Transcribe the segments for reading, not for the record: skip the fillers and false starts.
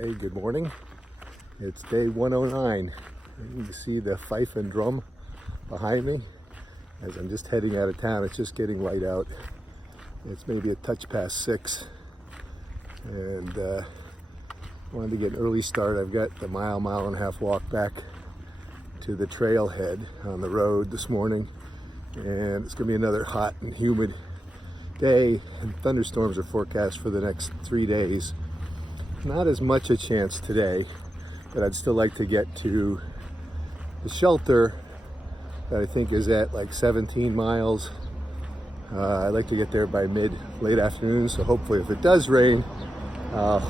Hey, good morning. It's day 109. You can see the fife and drum behind me as I'm just heading out of town. It's just getting light out. It's maybe a touch past 6. And wanted to get an early start. I've got the mile and a half walk back to the trailhead on the road this morning. And it's going to be another hot and humid day. And thunderstorms are forecast for the next 3 days. Not as much a chance today, but I'd still like to get to the shelter that I think is at like 17 miles. I'd like to get there by late afternoon, so hopefully if it does rain, I'll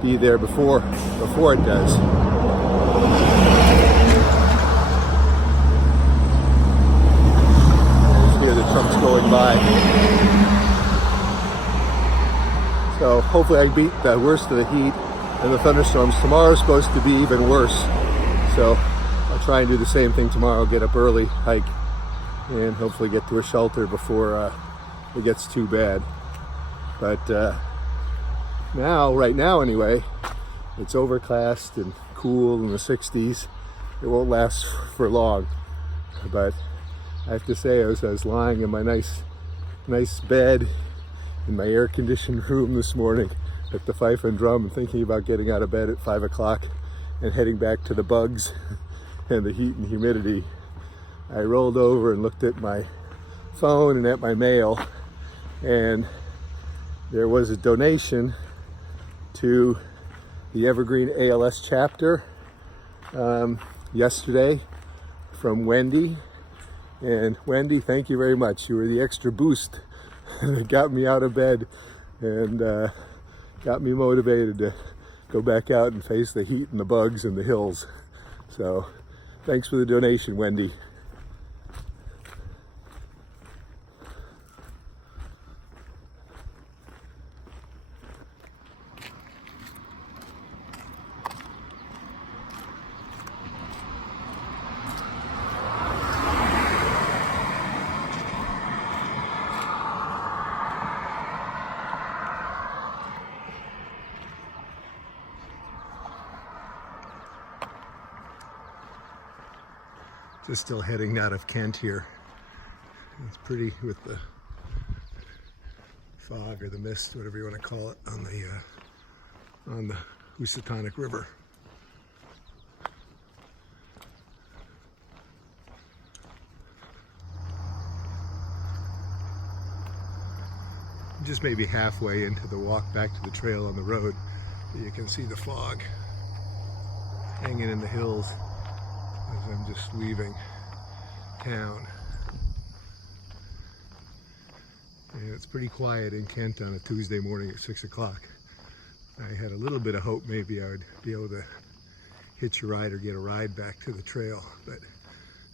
be there before it does. Just hear the trucks going by. So hopefully I beat the worst of the heat and the thunderstorms. Tomorrow's supposed to be even worse. So I'll try and do the same thing tomorrow, get up early, hike, and hopefully get to a shelter before it gets too bad. But right now anyway, it's overcast and cool in the 60s. It won't last for long. But I have to say, I was lying in my nice bed in my air-conditioned room this morning at the fife and drum and thinking about getting out of bed at 5 o'clock and heading back to the bugs and the heat and humidity. I rolled over and looked at my phone and at my mail, and there was a donation to the Evergreen ALS chapter yesterday from Wendy. And Wendy, thank you very much. You were the extra boost that got me out of bed and got me motivated to go back out and face the heat and the bugs and the hills. So thanks for the donation, Wendy. Just still heading out of Kent here. It's pretty with the fog or the mist, whatever you want to call it, on the Housatonic River. Just maybe halfway into the walk back to the trail on the road, you can see the fog hanging in the hills as I'm just leaving town. And it's pretty quiet in Kent on a Tuesday morning at 6 o'clock. I had a little bit of hope maybe I would be able to hitch a ride or get a ride back to the trail, but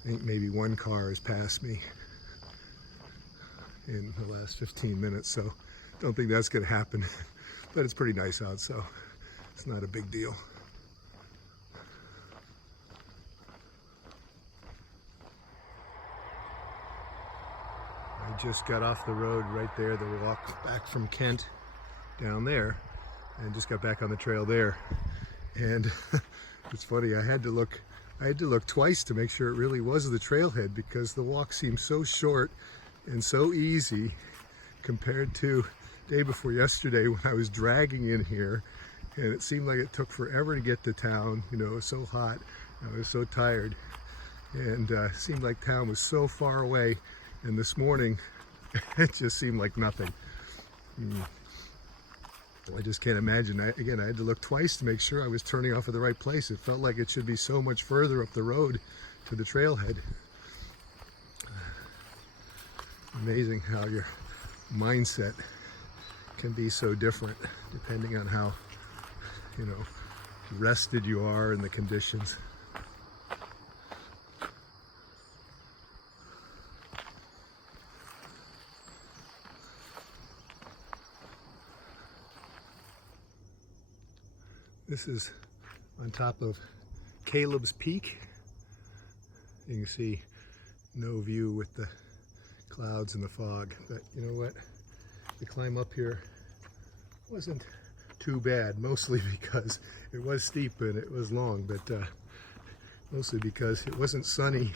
I think maybe one car has passed me in the last 15 minutes, so don't think that's going to happen. But it's pretty nice out, so it's not a big deal. I just got off the road right there, the walk back from Kent down there, and just got back on the trail there. And it's funny, I had to look twice to make sure it really was the trailhead, because the walk seemed so short and so easy compared to day before yesterday when I was dragging in here, and it seemed like it took forever to get to town. You know, it was so hot, I was so tired, and it seemed like town was so far away. And this morning, it just seemed like nothing. I just can't imagine. Again, I had to look twice to make sure I was turning off at the right place. It felt like it should be so much further up the road to the trailhead. Amazing how your mindset can be so different depending on how, rested you are in the conditions. This is on top of Caleb's Peak. You can see no view with the clouds and the fog, but you know what? The climb up here wasn't too bad, mostly because it was steep and it was long, but mostly because it wasn't sunny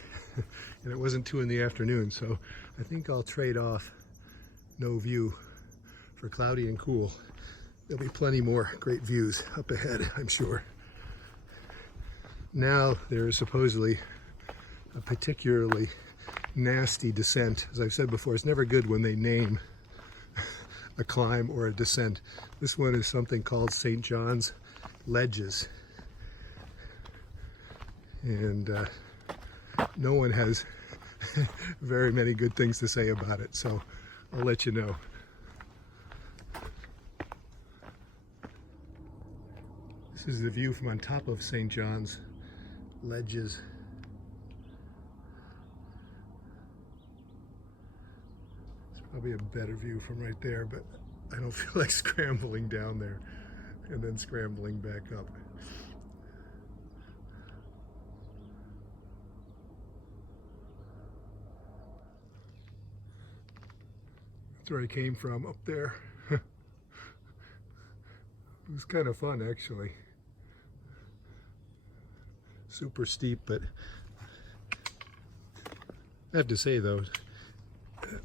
and it wasn't 2 in the afternoon. So I think I'll trade off no view for cloudy and cool. There'll be plenty more great views up ahead, I'm sure. Now there is supposedly a particularly nasty descent. As I've said before, it's never good when they name a climb or a descent. This one is something called St. John's Ledges. And no one has very many good things to say about it, so I'll let you know. This is the view from on top of St. John's Ledges. Probably a better view from right there, but I don't feel like scrambling down there and then scrambling back up. That's where I came from, up there. It was kind of fun, actually. Super steep, but I have to say though,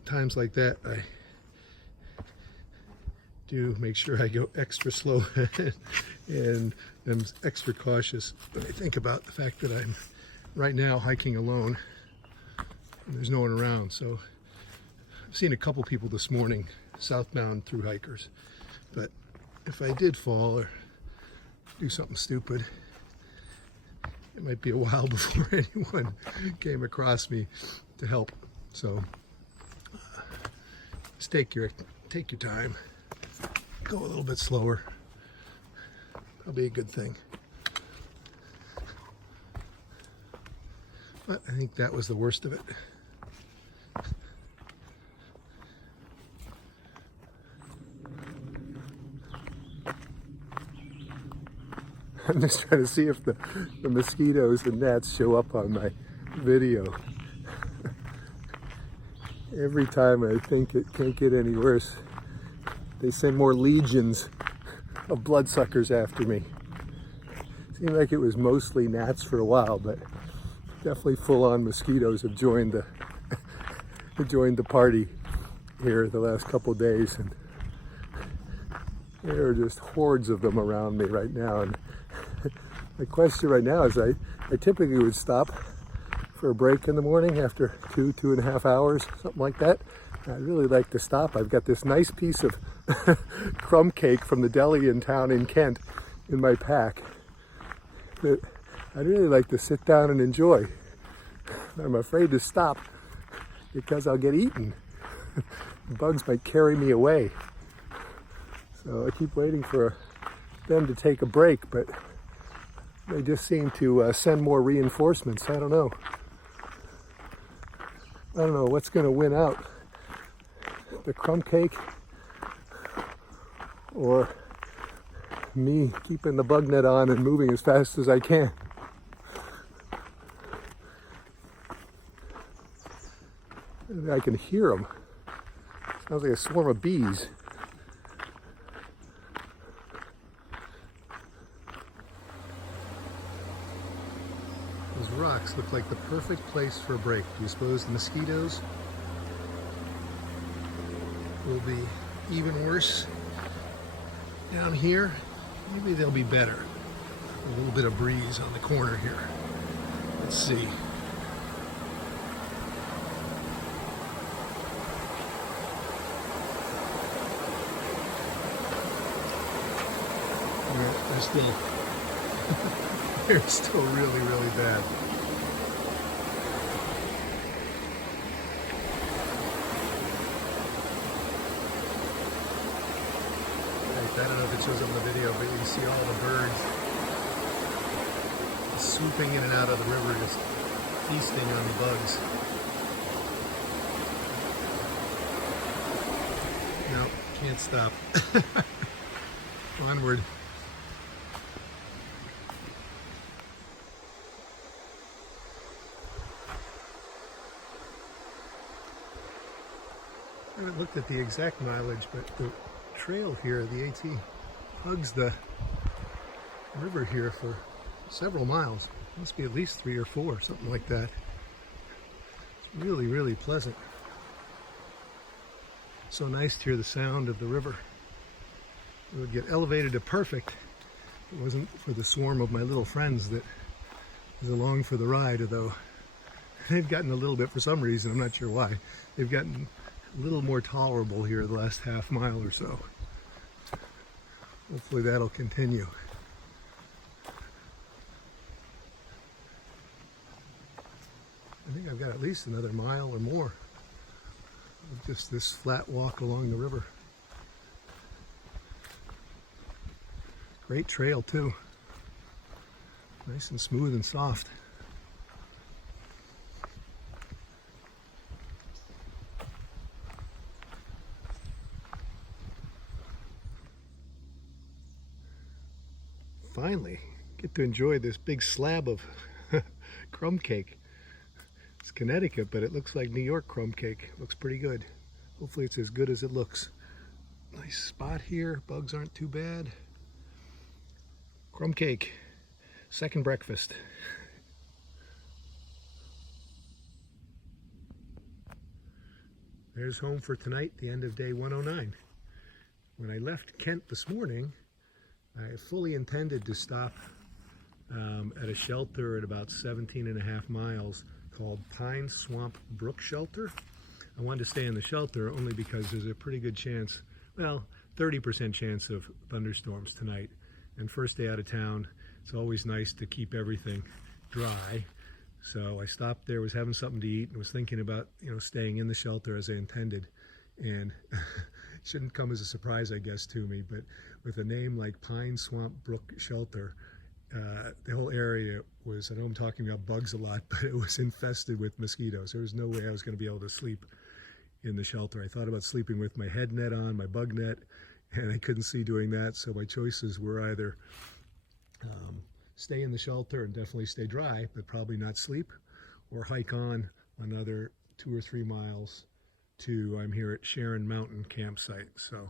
times like that, I do make sure I go extra slow and I'm extra cautious when I think about the fact that I'm right now hiking alone and there's no one around. So I've seen a couple people this morning, southbound through hikers, but if I did fall or do something stupid, it might be a while before anyone came across me to help. So just take your time, go a little bit slower. That'll be a good thing. But I think that was the worst of it. I'm just trying to see if the mosquitoes and gnats show up on my video. Every time I think it can't get any worse, they send more legions of bloodsuckers after me. Seemed like it was mostly gnats for a while, but definitely full-on mosquitoes have joined the party here the last couple days, and there are just hordes of them around me right now. And my question right now is, I typically would stop for a break in the morning after 2.5 hours, something like that. I'd really like to stop. I've got this nice piece of crumb cake from the deli in town in Kent in my pack that I'd really like to sit down and enjoy. I'm afraid to stop because I'll get eaten. Bugs might carry me away. So I keep waiting for them to take a break, but they just seem to send more reinforcements. I don't know. I don't know what's going to win out, the crumb cake or me keeping the bug net on and moving as fast as I can. I can hear them. Sounds like a swarm of bees. Those rocks look like the perfect place for a break. Do you suppose the mosquitoes will be even worse down here? Maybe they'll be better. A little bit of breeze on the corner here. Let's see. Yeah, they're still really, really bad. I don't know if it shows up in the video, but you see all the birds swooping in and out of the river, just feasting on the bugs. No, can't stop. Onward. I haven't looked at the exact mileage, but the trail here, the AT hugs the river here for several miles. Must be at least 3 or 4, something like that. It's really, really pleasant. So nice to hear the sound of the river. It would get elevated to perfect if it wasn't for the swarm of my little friends that is along for the ride, although they've gotten a little bit, for some reason, I'm not sure why, they've gotten a little more tolerable here the last half mile or so. Hopefully that'll continue. I think I've got at least another mile or more of just this flat walk along the river. Great trail too. Nice and smooth and soft. Finally, get to enjoy this big slab of crumb cake. It's Connecticut, but it looks like New York crumb cake. Looks pretty good. Hopefully it's as good as it looks. Nice spot here. Bugs aren't too bad. Crumb cake. Second breakfast. There's home for tonight, the end of day 109. When I left Kent this morning, I fully intended to stop at a shelter at about 17.5 miles called Pine Swamp Brook Shelter. I wanted to stay in the shelter only because there's a pretty good chance, well, 30% chance of thunderstorms tonight. And first day out of town, it's always nice to keep everything dry. So I stopped there, was having something to eat, and was thinking about, staying in the shelter as I intended. And it shouldn't come as a surprise, I guess, to me, but with a name like Pine Swamp Brook Shelter, the whole area was, I know I'm talking about bugs a lot, but it was infested with mosquitoes. There was no way I was going to be able to sleep in the shelter. I thought about sleeping with my head net on, my bug net, and I couldn't see doing that. So my choices were either stay in the shelter and definitely stay dry, but probably not sleep, or hike on another 2 or 3 miles to, I'm here at Sharon Mountain campsite. So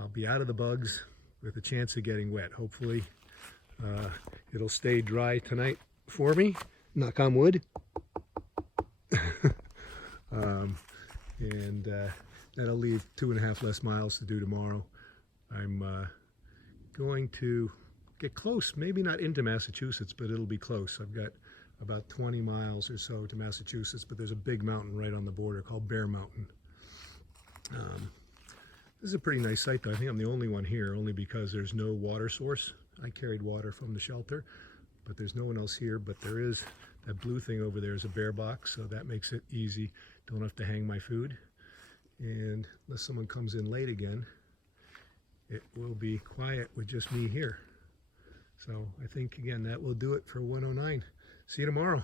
I'll be out of the bugs with a chance of getting wet. Hopefully it'll stay dry tonight for me, knock on wood. And that'll leave 2.5 less miles to do tomorrow. I'm going to get close, maybe not into Massachusetts, but it'll be close. I've got about 20 miles or so to Massachusetts, but there's a big mountain right on the border called Bear Mountain. This is a pretty nice site though. I think I'm the only one here, only because there's no water source. I carried water from the shelter, but there's no one else here. But there is, that blue thing over there is a bear box, so that makes it easy. Don't have to hang my food. And unless someone comes in late again, it will be quiet with just me here. So I think, again, that will do it for 109. See you tomorrow.